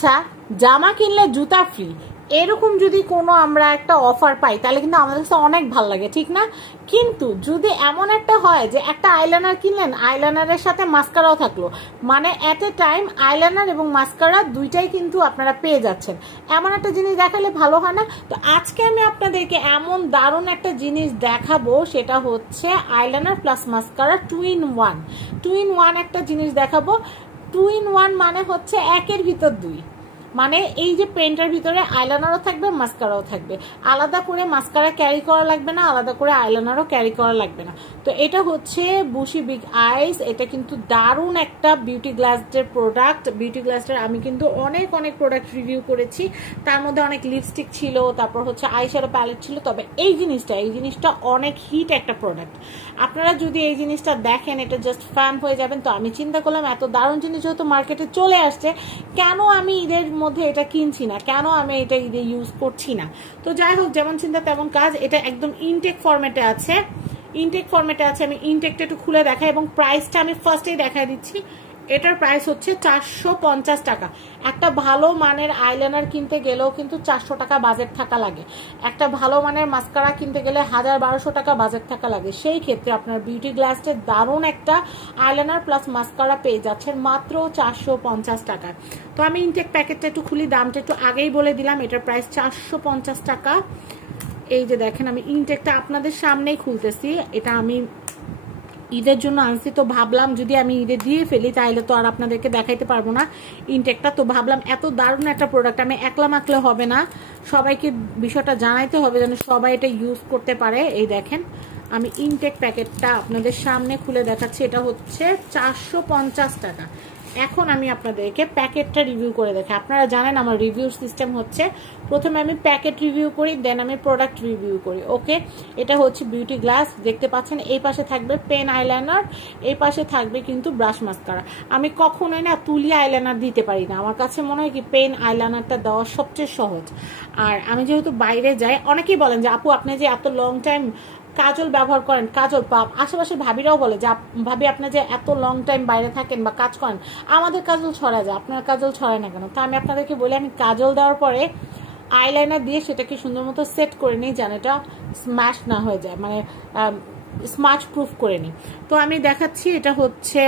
আচ্ছা, জামা কিনলে জুতা ফ্রি, এরকম যদি কোনো আমরা একটা অফার পাই তাহলে কিন্তু আমাদের কাছে অনেক ভালো লাগে, ঠিক না? কিন্তু যদি এমন একটা হয় যে একটা আইলাইনার কিনলেন, আইলাইনারের সাথে মাস্কারাও থাকলো, মানে এট এ টাইম আইলাইনার এবং মাস্কারা দুইটাই কিন্তু আপনারা পেয়ে যাচ্ছেন, এমন একটা জিনিস দেখালে ভালো হয় না? তো আজকে আমি আপনাদেরকে এমন দারুণ একটা জিনিস দেখাবো, সেটা হচ্ছে আইলাইনার প্লাস মাস্কারা 2 in 1 একটা জিনিস দেখাবো। 2 in 1 মানে হচ্ছে একের ভিতর দুই, মানে এই যে পেন্টার ভিতরে আইলাইনারও থাকবে, মাস্কারাও থাকবে, আলাদা করে মাস্কারা ক্যারি করা লাগবে না, আলাদা করে আইলাইনারও ক্যারি করা লাগবে না। তো এটা হচ্ছে বুশি বিগ আইস, এটা কিন্তু দারুণ একটা বিউটি গ্লাসের প্রোডাক্ট। বিউটি গ্লাসের আমি কিন্তু অনেক প্রোডাক্ট রিভিউ করেছি, তার মধ্যে অনেক লিপস্টিক ছিল, তারপর হচ্ছে আইশ্যাডো প্যালেট ছিল, তবে এই জিনিসটা অনেক হিট একটা প্রোডাক্ট। আপনারা যদি এই জিনিসটা দেখেন, এটা জাস্ট ফ্যান হয়ে যাবেন। তো আমি চিন্তা করলাম এত দারুণ জিনিস যেহেতু মার্কেটে চলে আসছে, কেন আমি ঈদের মধ্যে এটা কিনছি না, কেন আমি এটা ঈদে ইউজ করছি না। তো যাই হোক, যেমন চিন্তা তেমন কাজ। এটা একদম ইনটেক ফরম্যাটে আছে, আমি ইনটেকটা একটু খুলে দেখাই এবং প্রাইসটা আমি ফার্স্টেই দেখাই দিচ্ছি। এটার প্রাইস হচ্ছে 450 টাকা। একটা ভালো মানের আইলাইনার কিনতে গেলেও কিন্তু 400 টাকা বাজেট থাকা লাগে, একটা ভালো মানের মাস্কারা কিনতে গেলে 1000-1200 টাকা বাজেট থাকা লাগে। সেই ক্ষেত্রে আপনার বিউটি গ্লাসের দারুণ একটা আইলাইনার প্লাস মাস্কারা পেয়ে যাচ্ছেন মাত্র 450 টাকা। তো আমি ইনটেক প্যাকেটটা একটু খুলি, দামটা একটু আগেই বলে দিলাম, এটার প্রাইস 450 টাকা। এই যে দেখেন, আমি ইনটেকটা আপনাদের সামনেই খুলতেছি। এটা আমি ঈদের জন্য আনছি, তো ভাবলাম যদি আমি ঈদে দিয়ে ফেলি তাহলে তো আর আপনাদেরকে দেখাইতে পারবো না ইনটেকটা। তো ভাবলাম এত দারুণ একটা প্রোডাক্ট আমি একলা মাখলে হবে না, সবাইকে বিষয়টা জানাইতে হবে যেন সবাই এটা ইউজ করতে পারে। এই দেখেন, আমি ইনটেক প্যাকেটটা আপনাদের সামনে খুলে দেখাচ্ছি। এটা হচ্ছে 450 টাকা। এখন আমি আপনাদেরকে প্যাকেটটা রিভিউ করে দেখি। আপনারা জানেন আমার রিভিউ সিস্টেম হচ্ছে, প্রথমে আমি প্যাকেট রিভিউ করি, দেন আমি প্রোডাক্ট রিভিউ করি। ওকে, এটা হচ্ছে বিউটি গ্লাস, দেখতে পাচ্ছেন এই পাশে থাকবে পেন আইলাইনার, এই পাশে থাকবে কিন্তু ব্রাশ মাস্কারা। আমি কখনোই না তুলি আইলাইনার দিতে পারি না, আমার কাছে মনে হয় কি পেন আইলাইনারটা দেওয়া সবচেয়ে সহজ। আর আমি যেহেতু বাইরে যাই, অনেকেই বলেন যে আপু আপনি যে এত লং টাইম কাজল ব্যবহার করেন, কাজল পাপ, আশেপাশে ভাবিরাও বলে যে ভাবি আপনি যে এত লং টাইম বাইরে থাকেন বা কাজ করেন, আমাদের কাজল ছড়া যায়, আপনার কাজল ছড়ায় না কেন? তো আমি আপনাদেরকে বলি, আমি কাজল দেওয়ার পরে আইলাইনার দিয়ে সেটাকে সুন্দর মতো সেট করে নিই যেন এটা স্ম্যাশ না হয়ে যায়, মানে স্মাচ প্রুফ করে নিই। তো আমি দেখাচ্ছি, এটা হচ্ছে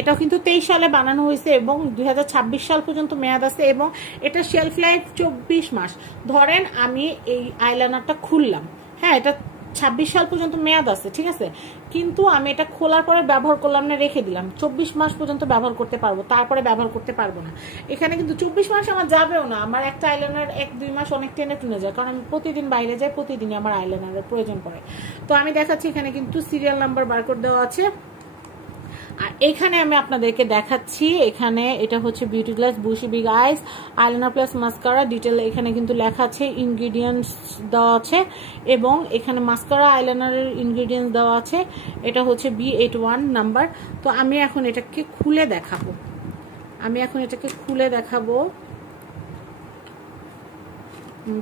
এটাও কিন্তু 23 সালে বানানো হয়েছে এবং 2026 সাল পর্যন্ত মেয়াদ আছে, এবং এটা শেলফ লাইফ 24 মাস। ধরেন আমি এই আইলাইনারটা খুললাম, হ্যাঁ এটা 26 সাল পর্যন্ত মেয়াদ আছে, ঠিক আছে, কিন্তু আমি এটা খোলার পরে ব্যবহার করলাম না, রেখে দিলাম, 24 মাস পর্যন্ত ব্যবহার করতে পারবো, তারপরে ব্যবহার করতে পারবো না। এখানে কিন্তু 24 মাস আমার যাবেও না, আমার একটা আইলাইনার 1-2 মাস অনেক টেনে টুনে যায়, কারণ আমি প্রতিদিন বাইরে যাই, প্রতিদিনই আমার আইলাইনারের প্রয়োজন পড়ে। তো আমি দেখাচ্ছি, এখানে কিন্তু সিরিয়াল নাম্বার বারকোড দেওয়া আছে। আর এখানে আমি আপনাদেরকে দেখাচ্ছি, এখানে এটা হচ্ছে বিউটি গ্লাস বুশি বিগ আইস আইলাইনার প্লাস মাস্কারা ডিটেল, এখানে কিন্তু লেখা আছে, ইনগ্রিডিয়েন্টস দেওয়া আছে, এবং এখানে মাস্কারা আইলাইনারের ইনগ্রিডিয়েন্টস দেওয়া আছে। এটা হচ্ছে B81 নাম্বার। তো আমি এখন এটাকে খুলে দেখাবো,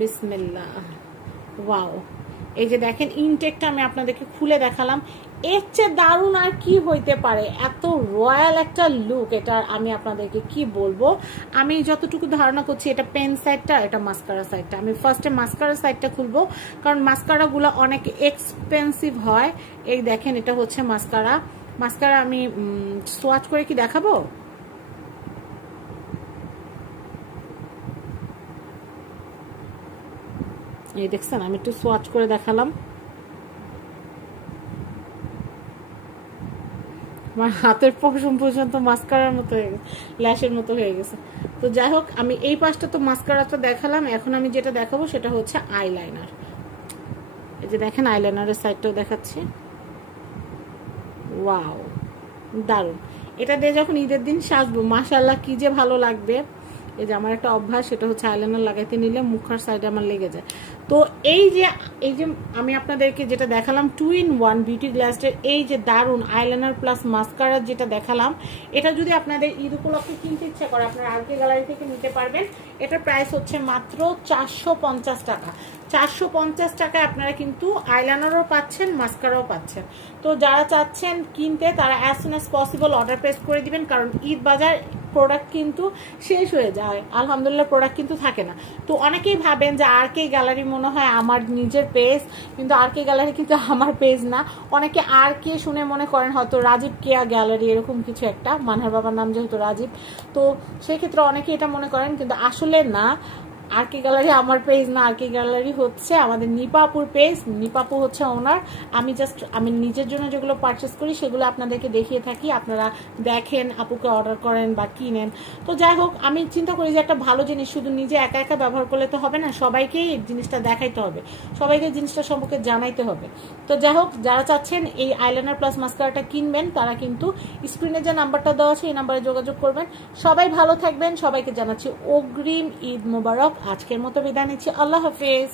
বিসমিল্লাহ। ওয়াও, এই যে দেখেন ইনটেকটা আমি আপনাদেরকে খুলে দেখালাম, এর চেয়ে দারুণ আর কি হইতে পারে, এত রয়্যাল একটা লুক এটার। আমি আপনাদেরকে কি বলবো, আমি যতটুকু ধারণা করছি এটা পেন সাইডটা, এটা মাস্কারা সাইডটা। আমি ফার্স্টে মাস্কারা সাইডটা খুলবো, কারণ মাস্কারাগুলো অনেক এক্সপেন্সিভ হয়। এই দেখেন, এটা হচ্ছে মাস্কারা আমি সোয়াচ করে কি দেখাবো, এই দেখছেন, আমি একটু সোয়াচ করে দেখালাম, আমার হাতের পশম পর্যন্ত মাস্কারার মতো হয়ে গেছে, ল্যাশের মতো হয়ে গেছে। তো যাই হোক, আমি এই পাশটা তো মাস্কারাটা দেখালাম, এখন আমি যেটা দেখাবো সেটা হচ্ছে আইলাইনার। এই যে দেখেন আইলাইনারের সাইডটাও দেখাচ্ছি। ওয়াও, দারুণ। এটা দিয়ে যখন ঈদের দিন সাজবো, মাশাআল্লাহ কি যে ভালো লাগবে। এই যে আমার একটা অভ্যাস, সেটা হচ্ছে আইলাইনার লাগাইতে নিলে মুখের সাইডে আমার লেগে যায়। তো এই যে আমি আপনাদেরকে যেটা দেখালাম 2 in 1 বিউটি গ্লাসের এই যে দারুণ আইলাইনার প্লাস মাস্কারা যেটা দেখালাম, এটা যদি আপনাদের ঈদ উপলক্ষে কিনতে ইচ্ছা করে, আপনারা আরকে গ্যালারি থেকে নিতে পারবেন। এটার প্রাইস হচ্ছে মাত্র 450 টাকা। 450 টাকায় আপনারা কিন্তু আইলাইনারও পাচ্ছেন, মাস্কারাও পাচ্ছেন। তো যারা চাচ্ছেন কিনতে, তারা as soon as possible order place করে দিবেন, কারণ ঈদ বাজার প্রোডাক্ট কিন্তু শেষ হয়ে যায়, আলহামদুলিল্লাহ প্রোডাক্ট কিন্তু থাকে না। তো অনেকেই ভাবেন যে আর কে গ্যালারি মনে হয় আমার নিজের পেজ, কিন্তু আর কে গ্যালারি কিন্তু আমার পেজ না। অনেকে আর কে শুনে মনে করেন হয়তো রাজীব কেয়া গ্যালারি এরকম কিছু একটা, মানহার বাবার নাম যেহেতু রাজীব, তো সেই ক্ষেত্রে অনেকে এটা মনে করেন, কিন্তু আসলে না। আর কে গ্যালারি আমার পেজ না, আর কে গ্যালারি হচ্ছে আমাদের নিপাপুর পেজ। নিপাপু হচ্ছে ওনার। আমি নিজের জন্য যেগুলো পারচেস করি সেগুলো আপনাদেরকে দেখিয়ে থাকি, আপনারা দেখেন, আপুকে অর্ডার করেন বা কিনেন। তো যাই হোক, আমি চিন্তা করি যে একটা ভালো জিনিস শুধু নিজে একা একা ব্যবহার করলে তো হবে না, সবাইকেই জিনিসটা দেখাইতে হবে, সবাইকে জিনিসটা সম্পর্কে জানাইতে হবে। তো যাই হোক, যারা চাচ্ছেন এই আইলাইনার প্লাস মাস্কারাটা কিনবেন তারা কিন্তু স্ক্রিনে যে নাম্বারটা দেওয়া আছে এই নাম্বারে যোগাযোগ করবেন। সবাই ভালো থাকবেন, সবাইকে জানাচ্ছি অগ্রিম ঈদ মোবারক। আজকের মতো বিদায় নিচ্ছি, আল্লাহ হাফেজ।